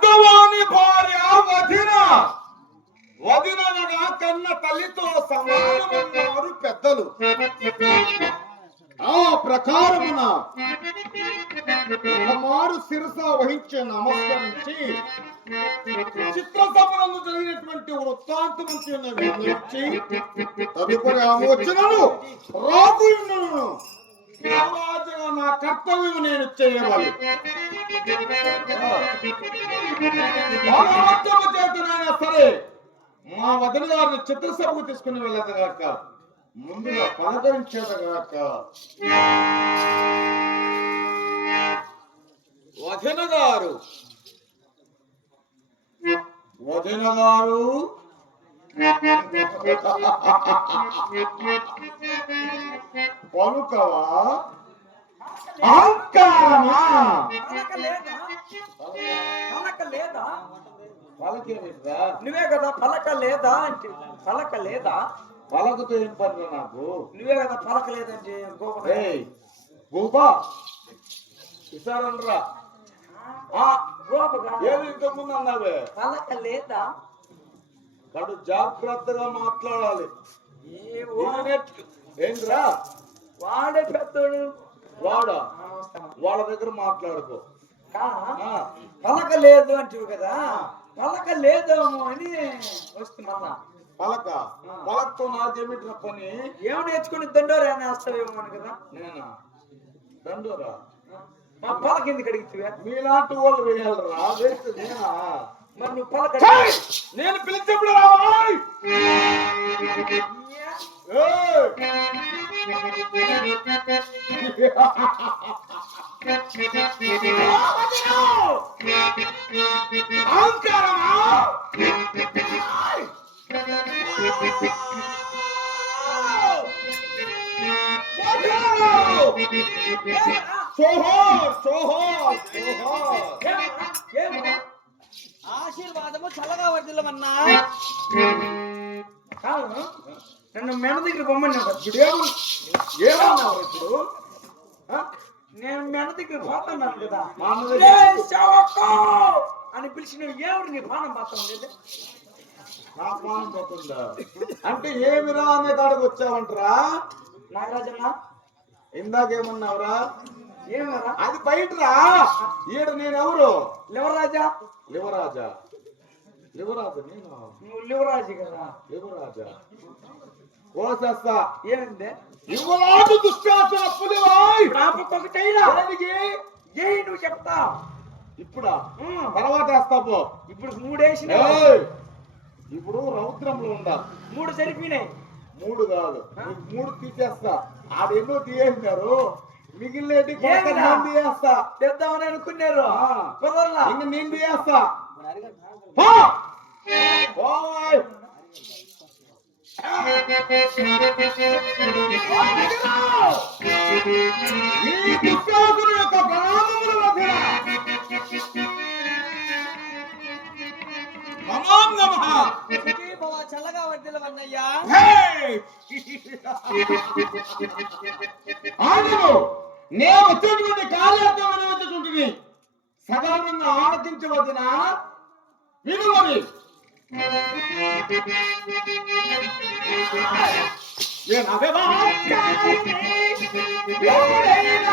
భగవాని భార్య వదిన వదినగా కన్న తల్లితో సమానమన్నారు పెద్దలు. ఆ ప్రకారమున మారు శిరస వహించి నమస్కరించి చిత్ర సభలను జరిగినటువంటి వృత్తాంతమంతి వివరించి తదుపరి ఆమె వచ్చినను రాకుయుండును నా కర్తవ్యం నేను చేయవాలి బలవంతము చేతనైనా సరే మా వదిన గారిని చిత్రసభకు తీసుకుని వెళ్ళదు కాక ముందుగా పలకరించేదగాక వదిన గారు వదిన గారు పలుకవా అహంకారమా లేదా? నువ్వే కదా పలక లేదా అంటే పలక లేదా? పలకతో ఏం పని నాకు? నువ్వే కదా పలక లేదంటే గోపా ఏది ఇంతకుముందు అన్నావే? పలక లేదా? కడు జాగ్రత్తగా మాట్లాడాలి. ఏ ఇది వా- నేర్చు- ఏంద్రా వాడే పెద్దోడు. వాడా. వాళ్ళ దగ్గర మాట్లాడుకో. పలక లేదు అంటివి కదా. పలక లేదేమో అని వస్తున్నా. పలక? పలకతో నాకేమిట్రా పని? ఏమి నేర్చుకుని దండోరా అని వస్తావేమో అని కదా. నేనా? దండోరా? మా పలక ఎందుకు అడిగితే మీలాంటి వాళ్ళు వేయాలరా? వేస్తే నేనా? మరి నువ్వు పలక! నేను పిలిచినప్పుడు రావాయ్ ఏయ్! అహంకారమా ఆశీర్వాదము చల్లగా వర్దిల్లమన్నా కాదు నన్ను మెడ దగ్గర పొమ్మన్నావు ఏమన్నా ఏమన్నావు ఇప్పుడు? నేను మెడ దగ్గర పోతున్నాను కదా! అని పిలిచిన ఏమిటి నీ పాత్ర ఉండేది నా పానం పోతుందా? అంటే ఏమిరా అనే కాడికి వచ్చావంటరా? నాగరాజన్న? ఇందాకేమన్నావురా? ఏమరా? అది బయటరా? ఈడ నేనెవరు? లివరాజా? యువరాజా యువరాజా నేను? నువ్వు లివరాజు కదా. యువరాజా ఓసేస్తా ఏమింది యువరాజు దుశ్శాసన పులివాయ్. దేనికి? ఏ నువ్వు చెప్తా. ఇప్పుడా? తర్వాత వేస్తా పో. ఇప్పుడు మూడేసిన! ఇప్పుడు రౌద్రంలో ఉందా మూడు సరిపోయినాయి. మూడు కాదు. మూడు తీసేస్తా. ఆడ ఎన్నో తీసేసినారు మిగిలినటి? నేను తీయేస్తా తెద్దామని అనుకున్నారు. కుదరలా? ఇంక నేను తీయేస్తా! ఈ దుశ్శాసనుడి యొక్క ప్రణామములు వదిన. నమోం నమః. చల్లగా నేను వచ్చేటువంటి వినుమని You're not the one You're in the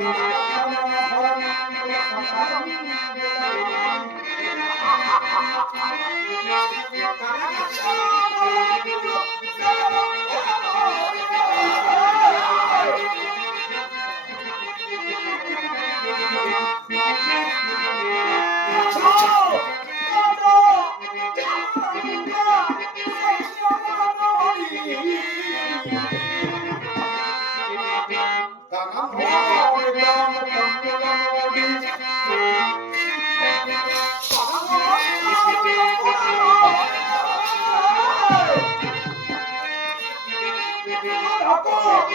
Ha ha ha ha!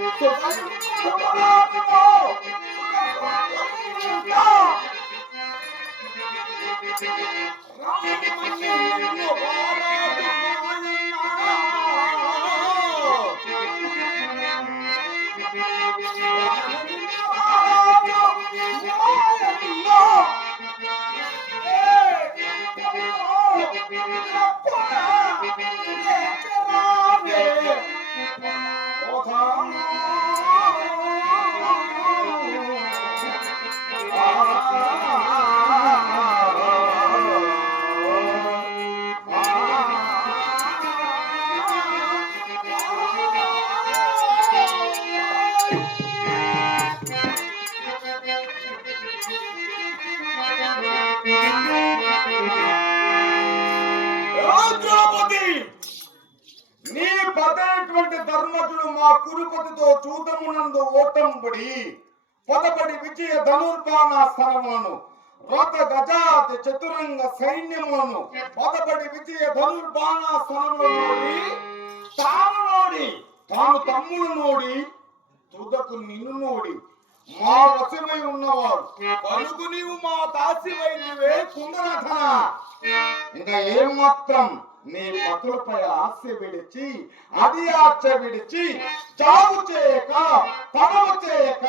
Oh, my God. నీ పదైనటువంటి ధర్మజుడు మా కురుపతితో చూతమునందు ఓటంబడి పదపడి విజయ ధనుర్బాణ స్థలములను రథ గజాతి చతురంగ సైన్యములను పదపడి విజయ ధనుర్బాణ స్థలములను తాను నోడి తాను తమ్ముడు నోడి తుదకు నిన్ను నోడి. మా వశమై ఉన్నవాడు పలుకు నీవు మా దాసివైనవే కుందరథన ఇంకా ఏమాత్రం నీ పతులపై ఆశ విడిచి అది ఆశ విడిచి చావు చేయక తనవు చేయక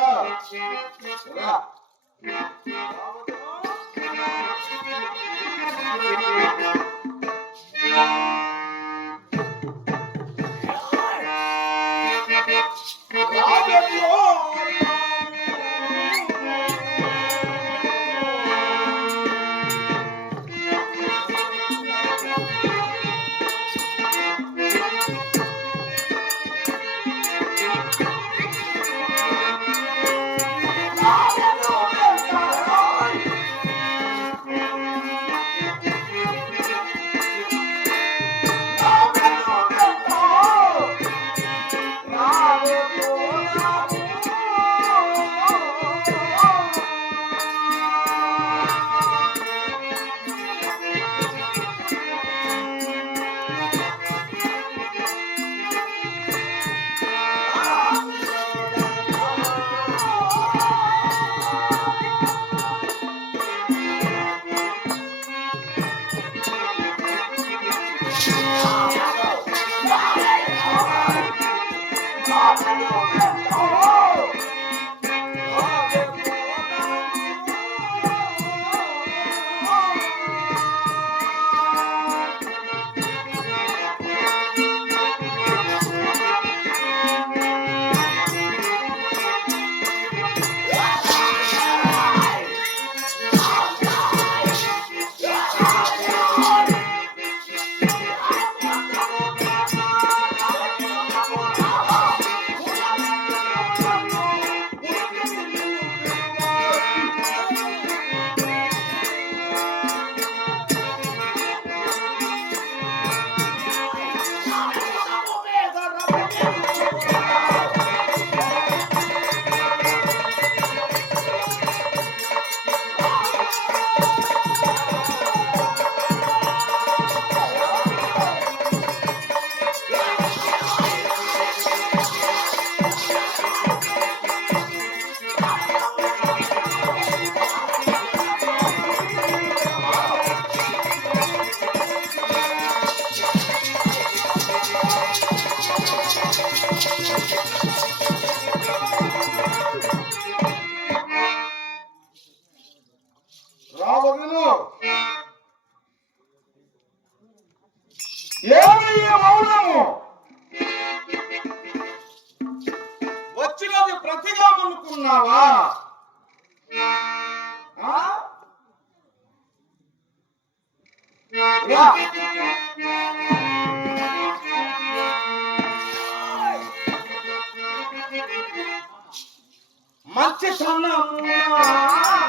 Oh,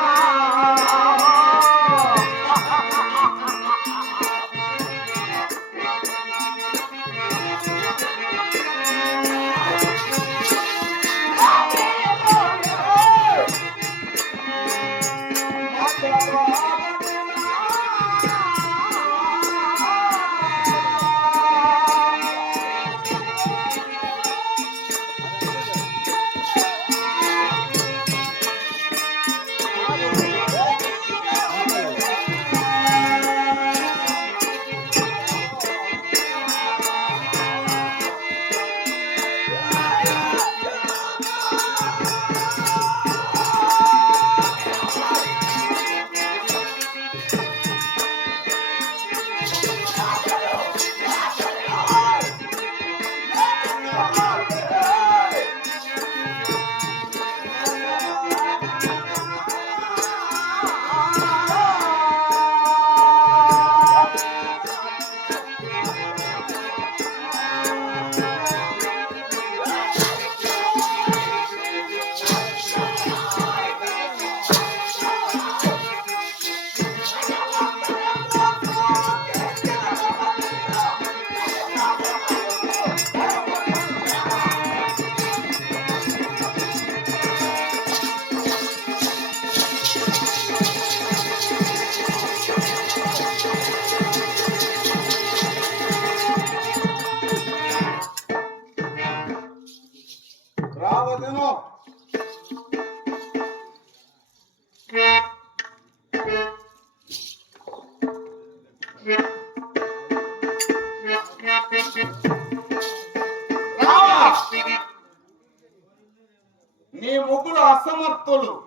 నీ ముగ్గురు అసమర్థులు.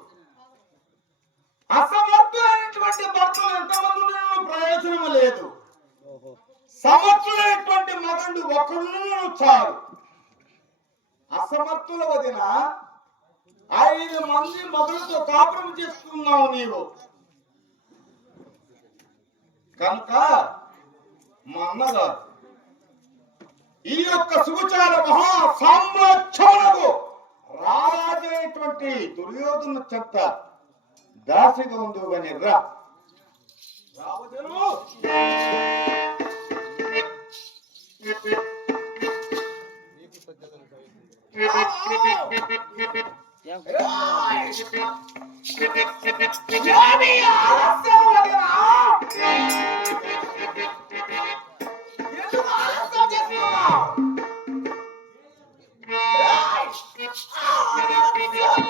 ಕೋಟಿ ದುರ್ಯೋಧನ ಚತ್ತ ದಾಸಿಗೊಂದು ಬನಿರ್ರ ರಾವಣನು Yeah.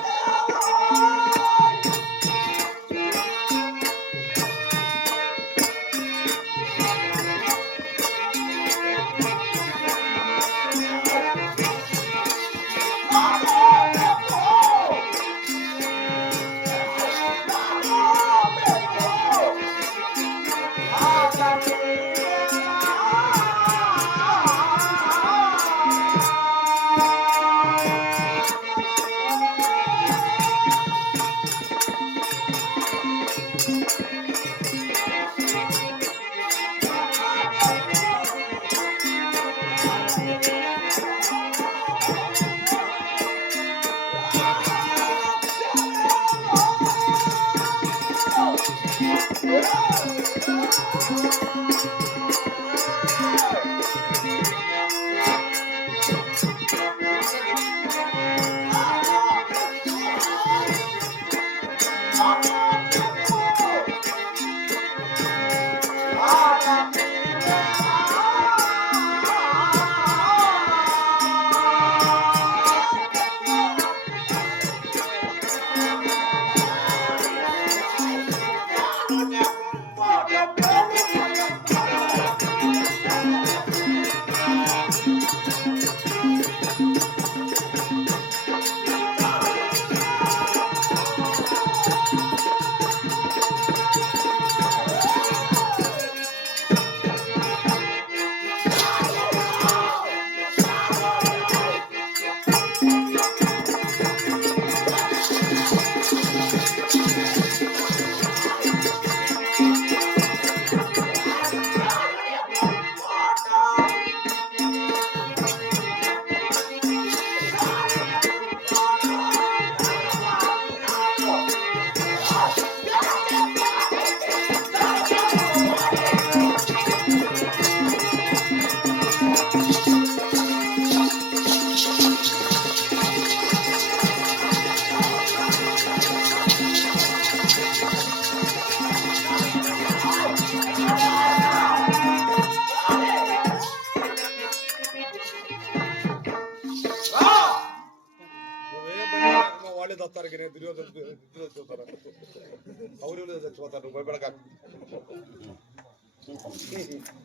మీద చచ్చిపోతాను నువ్వు భయపడక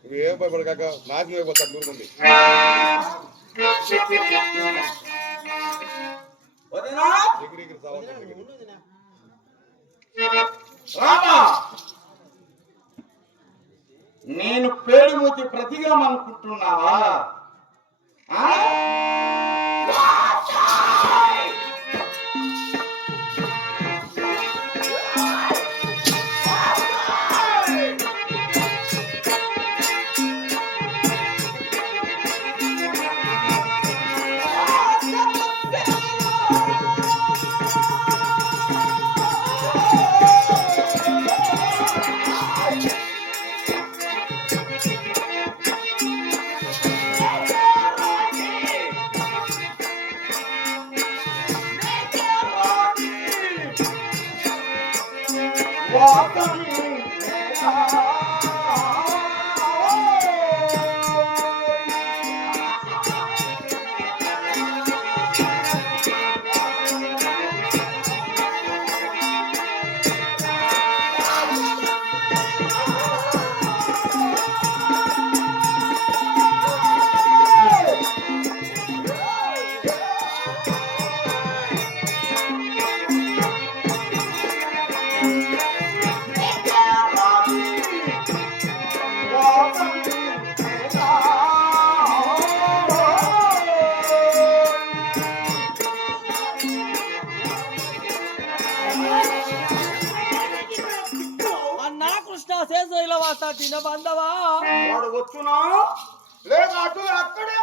నువ్వేం భయపడకాక నాశనం అయిపోతాను నూరు మంది ఎగిరి ఎగిరి నేను పేరుమూతి ప్రతిగా అనుకుంటున్నావా శేషైల బంధవా వాడు వచ్చునా? లేక అటు అక్కడే